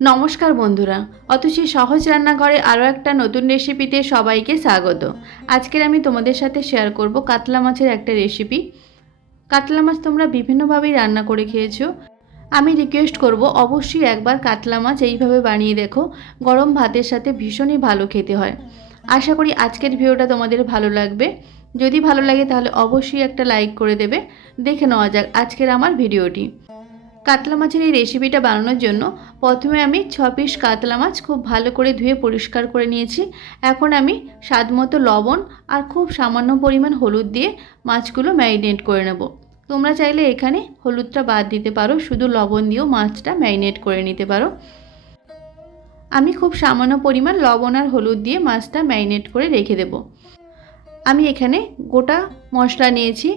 নমস্কার বন্ধুরা, অতসী সহজ রান্নাঘরে আরও একটা নতুন রেসিপিতে সবাইকে স্বাগত। আজকের আমি তোমাদের সাথে শেয়ার করব কাতলা মাছের একটা রেসিপি। কাতলা মাছ তোমরা বিভিন্নভাবেই রান্না করে খেয়েছো। আমি রিকোয়েস্ট করব অবশ্যই একবার কাতলা মাছ এইভাবে বানিয়ে দেখো। গরম ভাতের সাথে ভীষণই ভালো খেতে হয়। আশা করি আজকের ভিডিওটা তোমাদের ভালো লাগবে। যদি ভালো লাগে তাহলে অবশ্যই একটা লাইক করে দেবে। দেখে নেওয়া যাক আজকের আমার ভিডিওটি। কাতলা মাছের এই রেসিপিটা বানানোর জন্য প্রথমে আমি 6 পিস কাতলা মাছ খুব ভালো করে ধুয়ে পরিষ্কার করে নিয়েছি। এখন আমি স্বাদমতো লবণ আর খুব সামান্য পরিমাণ হলুদ দিয়ে মাছগুলো ম্যারিনেট করে নেব। তোমরা চাইলে এখানে হলুদটা বাদ দিতে পারো, শুধু লবণ দিয়েও মাছটা ম্যারিনেট করে নিতে পারো। আমি খুব সামান্য পরিমাণ লবণ আর হলুদ দিয়ে মাছটা ম্যারিনেট করে রেখে দেব। আমি এখানে গোটা মশলা নিয়েছি।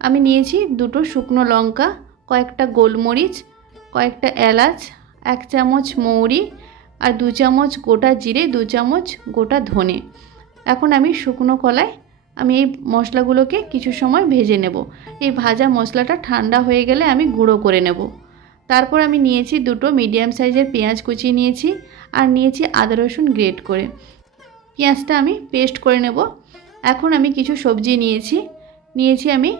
আমি নিয়েছি 2টো শুকনো লঙ্কা, কয়েকটা গোলমরিচ, কয়েকটা এলাচ, 1 চামচ মৌরি আর 2 চামচ গোটা জিরে, 2 চামচ গোটা ধনে। এখন আমি শুকনো কলায় আমি এই মশলাগুলোকে কিছু সময় ভেজে নেব। এই ভাজা মশলাটা ঠান্ডা হয়ে গেলে আমি গুঁড়ো করে নেব। তারপর আমি নিয়েছি 2টো মিডিয়াম সাইজের পেঁয়াজ কুচি নিয়েছি আর নিয়েছি আদা রসুন গ্রেট করে। পেঁয়াজটা আমি পেস্ট করে নেব। এখন আমি কিছু সবজি নিয়েছি আমি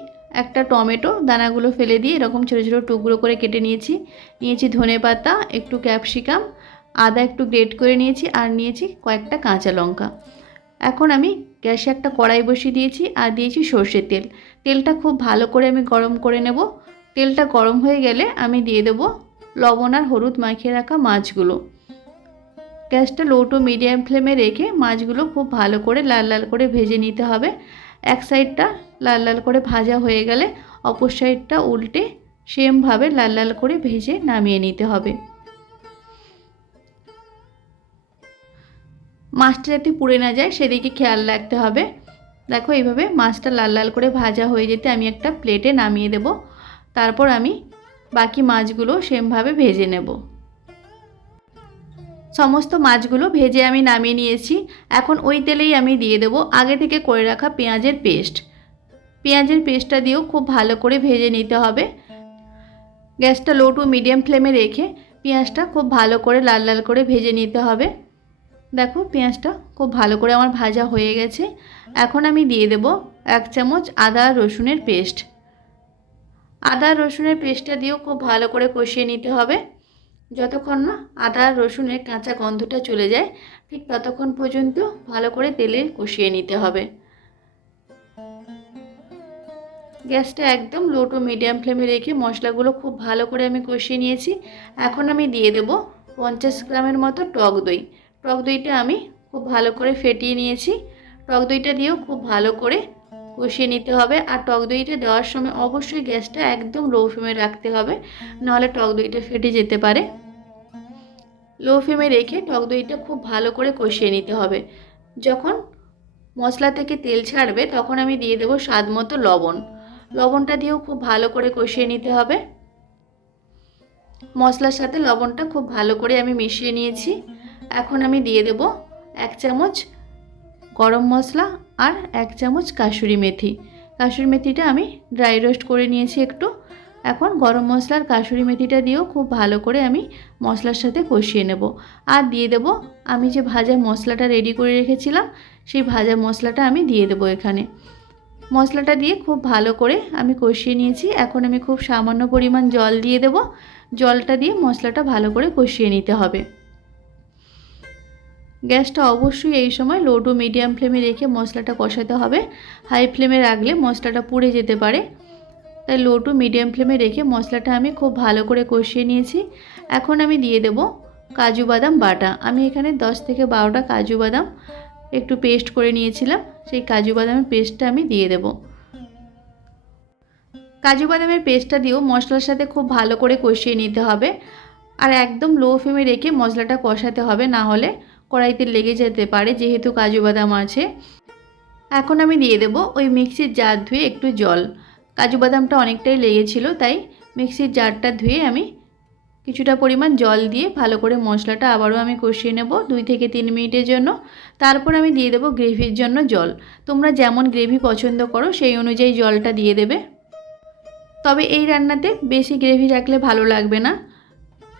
একটা টমেটো দানাগুলো ফেলে দিয়ে এরকম ছোটো ছোটো টুকরো করে কেটে নিয়েছি ধনেপাতা, একটু ক্যাপসিকাম, আদা একটু গ্রেট করে নিয়েছি আর নিয়েছি কয়েকটা কাঁচা লঙ্কা। এখন আমি গ্যাসে একটা কড়াই বসিয়ে দিয়েছি আর দিয়েছি সর্ষের তেল। তেলটা খুব ভালো করে আমি গরম করে নেব। তেলটা গরম হয়ে গেলে আমি দিয়ে দেবো লবণ আর হলুদ মাখিয়ে রাখা মাছগুলো। গ্যাসটা লো টু মিডিয়াম ফ্লেমে রেখে মাছগুলো খুব ভালো করে লাল লাল করে ভেজে নিতে হবে। এক সাইডটা লাল লাল করে ভাজা হয়ে গেলে অপর সাইডটা উল্টে সেমভাবে লাল লাল করে ভেজে নামিয়ে নিতে হবে। মাছটা যাতে পুড়ে না যায় সেদিকে খেয়াল রাখতে হবে। দেখো এইভাবে মাছটা লাল লাল করে ভাজা হয়ে যেতে আমি একটা প্লেটে নামিয়ে দেব। তারপর আমি বাকি মাছগুলো সেমভাবে ভেজে নেব। সমস্ত মাছগুলো ভেজে আমি নামিয়ে নিয়েছি। এখন ওই তেলেই আমি দিয়ে দেব আগে থেকে করে রাখা পেঁয়াজের পেস্ট। পেঁয়াজের পেস্টটা দিয়েও খুব ভালো করে ভেজে নিতে হবে। গ্যাসটা লো টু মিডিয়াম ফ্লেমে রেখে পেঁয়াজটা খুব ভালো করে লাল লাল করে ভেজে নিতে হবে। দেখো পেঁয়াজটা খুব ভালো করে আমার ভাজা হয়ে গেছে। এখন আমি দিয়ে দেব 1 চামচ আদা রসুনের পেস্ট। আদা রসুনের পেস্টটা দিয়েও খুব ভালো করে কষিয়ে নিতে হবে। যতক্ষণ না আদা রসুনের কাঁচা গন্ধটা চলে যায় ঠিক ততক্ষণ পর্যন্ত ভালো করে তেলে কষিয়ে নিতে হবে। গ্যাসটা একদম লো টু মিডিয়াম ফ্লেমে রেখে মশলাগুলো খুব ভালো করে আমি কষিয়ে নিয়েছি। এখন আমি দিয়ে দেব 50 গ্রামের মতো টক দই। টক দইটা আমি খুব ভালো করে ফেটিয়ে নিয়েছি। টক দইটা দিয়েও খুব ভালো করে কষিয়ে নিতে হবে। আর টক দইটা দেওয়ার সময় অবশ্যই গ্যাসটা একদম লো ফ্লেমে রাখতে হবে, নাহলে টক দইটা ফেটে যেতে পারে। লো ফ্লেমে রেখে টক দইটা খুব ভালো করে কষিয়ে নিতে হবে। যখন মশলা থেকে তেল ছাড়বে তখন আমি দিয়ে দেবো স্বাদ মতো লবণ। লবণটা দিয়েও খুব ভালো করে কষিয়ে নিতে হবে। মশলার সাথে লবণটা খুব ভালো করে আমি মিশিয়ে নিয়েছি। এখন আমি দিয়ে দেব 1 চামচ গরম মশলা আর 1 চামচ কাসুরি মেথি। কাসুরি মেথিটা আমি ড্রাই রোস্ট করে নিয়েছি একটু। এখন গরম মশলার কাসুরি মেথিটা দিয়েও খুব ভালো করে আমি মশলার সাথে কষিয়ে নেব। আর দিয়ে দেব আমি যে ভাজা মশলাটা রেডি করে রেখেছিলাম সেই ভাজা মশলাটা আমি দিয়ে দেব এখানে। মশলাটা দিয়ে খুব ভালো করে আমি কষিয়ে নিয়েছি। এখন আমি খুব সামান্য পরিমাণ জল দিয়ে দেব। জলটা দিয়ে মশলাটা ভালো করে কষিয়ে নিতে হবে। গ্যাসটা অবশ্যই এই সময় লো টু মিডিয়াম ফ্লেমে রেখে মশলাটা কষাতে হবে। হাই ফ্লেমে রাখলে মশলাটা পুড়ে যেতে পারে। তাই লো টু মিডিয়াম ফ্লেমে রেখে মশলাটা আমি খুব ভালো করে কষিয়ে নিয়েছি। এখন আমি দিয়ে দেব কাজু বাদাম বাটা। আমি এখানে 10 থেকে 12টা কাজু বাদাম একটু পেস্ট করে নিয়েছিলাম, সেই কাজু বাদামের পেস্টটা আমি দিয়ে দেব। কাজু বাদামের পেস্টটা দিয়েও মশলার সাথে খুব ভালো করে কষিয়ে নিতে হবে। আর একদম লো ফ্লেমে রেখে মশলাটা কষাতে হবে, না হলে কড়াইতে লেগে যেতে পারে যেহেতু কাজু বাদাম আছে। এখন আমি দিয়ে দেব ওই মিক্সির জার ধুয়ে একটু জল। কাজু বাদামটা অনেকটাই লেগেছিল, তাই মিক্সির জারটা ধুয়ে আমি কিছুটা পরিমাণ জল দিয়ে ভালো করে মশলাটা আবারও আমি কষিয়ে নেব 2 থেকে 3 মিনিটের জন্য। তারপর আমি দিয়ে দেব গ্রেভির জন্য জল। তোমরা যেমন গ্রেভি পছন্দ করো সেই অনুযায়ী জলটা দিয়ে দেবে। তবে এই রান্নাতে বেশি গ্রেভি রাখলে ভালো লাগবে না।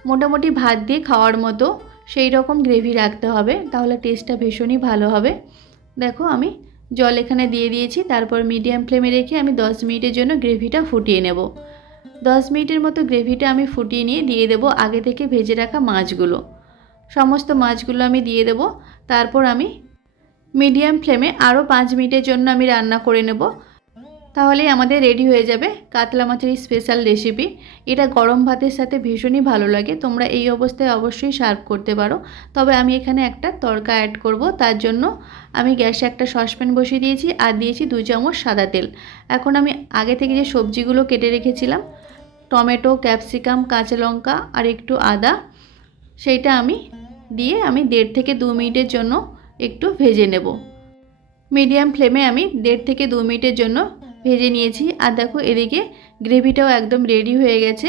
মোটামুটি ভাত দিয়ে খাওয়ার মতো সেই রকম গ্রেভি রাখতে হবে, তাহলে টেস্টটা ভীষণই ভালো হবে। দেখো আমি জল এখানে দিয়ে দিয়েছি, তারপর মিডিয়াম ফ্লেমে রেখে আমি 10 মিনিটের জন্য গ্রেভিটা ফুটিয়ে নেব। 10 মিনিটের মতো গ্রেভিটা আমি ফুটিয়ে নিয়ে দিয়ে দেব আগে থেকে ভেজে রাখা মাছগুলো। সমস্ত মাছগুলো আমি দিয়ে দেব। তারপর আমি মিডিয়াম ফ্লেমে আরও 5 মিনিটের জন্য আমি রান্না করে নেব। তাহলেই আমাদের রেডি হয়ে যাবে কাতলা মাছের স্পেশাল রেসিপি। এটা গরম ভাতের সাথে ভীষণই ভালো লাগে। তোমরা এই অবস্থায় অবশ্যই সার্ভ করতে পারো। তবে আমি এখানে একটা তড়কা অ্যাড করব, তার জন্য আমি গ্যাসে একটা সসপ্যান বসিয়ে দিয়েছি আর দিয়েছি 2 চামচ সাদা তেল। এখন আমি আগে থেকে যে সবজিগুলো কেটে রেখেছিলাম, টমেটো, ক্যাপসিকাম, কাঁচা লঙ্কা আর একটু আদা, সেইটা আমি দিয়ে আমি 1.5 থেকে 2 মিনিটের জন্য একটু ভেজে নেব। মিডিয়াম ফ্লেমে আমি 1.5 থেকে 2 মিনিটের জন্য ভেজে নিয়েছি। আর দেখো এদিকে গ্রেভিটাও একদম রেডি হয়ে গেছে।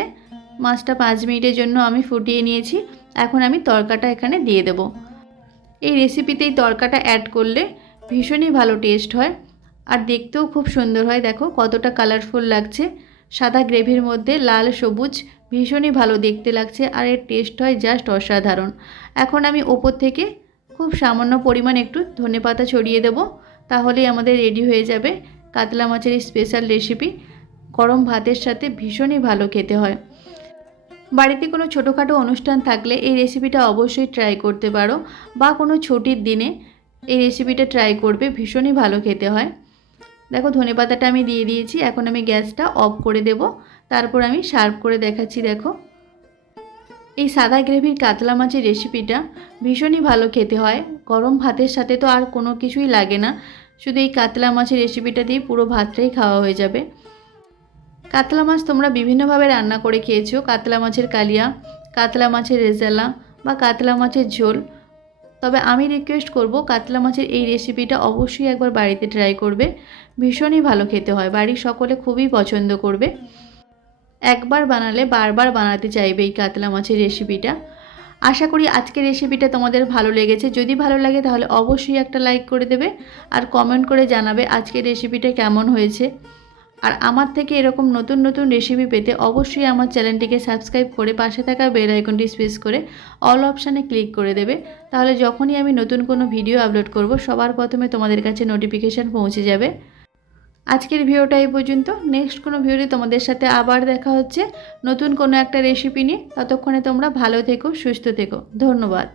মাছটা 5 মিনিটের জন্য আমি ফুটিয়ে নিয়েছি। এখন আমি তড়কাটা এখানে দিয়ে দেব। এই রেসিপিতে এই তড়কাটা অ্যাড করলে ভীষণই ভালো টেস্ট হয় আর দেখতেও খুব সুন্দর হয়। দেখো কতটা কালারফুল লাগছে, সাদা গ্রেভির মধ্যে লাল সবুজ, ভীষণই ভালো দেখতে লাগছে আর এর টেস্ট হয় জাস্ট অসাধারণ। এখন আমি ওপর থেকে খুব সামান্য পরিমাণ একটু ধনেপাতা ছড়িয়ে দেব, তাহলেই আমাদের রেডি হয়ে যাবে কাতলা মাছের স্পেশাল রেসিপি। গরম ভাতের সাথে ভীষণই ভালো খেতে হয়। বাড়িতে কোনো ছোটোখাটো অনুষ্ঠান থাকলে এই রেসিপিটা অবশ্যই ট্রাই করতে পারো, বা কোনো ছুটির দিনে এই রেসিপিটা ট্রাই করবে, ভীষণই ভালো খেতে হয়। দেখো ধনেপাতাটা আমি দিয়ে দিয়েছি। এখন আমি গ্যাসটা অফ করে দেব, তারপর আমি সার্ভ করে দেখাচ্ছি। দেখো এই সাদা গ্রেভির কাতলা মাছের রেসিপিটা ভীষণই ভালো খেতে হয়। গরম ভাতের সাথে তো আর কোনো কিছুই লাগে না, শুধু এই কাতলা মাছের রেসিপিটা দিয়ে পুরো ভাতটাই খাওয়া হয়ে যাবে। কাতলা মাছ তোমরা বিভিন্নভাবে রান্না করে খেয়েছো, কাতলা মাছের কালিয়া, কাতলা মাছের রেজালা বা কাতলা মাছের ঝোল। তবে আমি রিকোয়েস্ট করব কাতলা মাছের এই রেসিপিটা অবশ্যই একবার বাড়িতে ট্রাই করবে, ভীষণই ভালো খেতে হয়, বাড়ির সকলে খুবই পছন্দ করবে। একবার বানালে বারবার বানাতে চাইবে এই কাতলা মাছের রেসিপিটা। আশা করি আজকের রেসিপিটা তোমাদের ভালো লেগেছে। যদি ভালো লাগে তাহলে অবশ্যই একটা লাইক করে দেবে আর কমেন্ট করে জানাবে আজকের রেসিপিটা কেমন হয়েছে। আর আমার থেকে এরকম নতুন নতুন রেসিপি পেতে অবশ্যই আমার চ্যানেলটিকে সাবস্ক্রাইব করে পাশে থাকা বেল আইকনটি প্রেস করে অল অপশানে ক্লিক করে দেবে। তাহলে যখনই আমি নতুন কোনো ভিডিও আপলোড করব সবার প্রথমে তোমাদের কাছে নোটিফিকেশান পৌঁছে যাবে। আজকের ভিডিওটা এই পর্যন্ত। নেক্সট কোনো ভিডিওতে তোমাদের সাথে আবার দেখা হচ্ছে নতুন কোনো একটা রেসিপি নিয়ে। ততক্ষণে তোমরা ভালো থেকো, সুস্থ থেকো। ধন্যবাদ।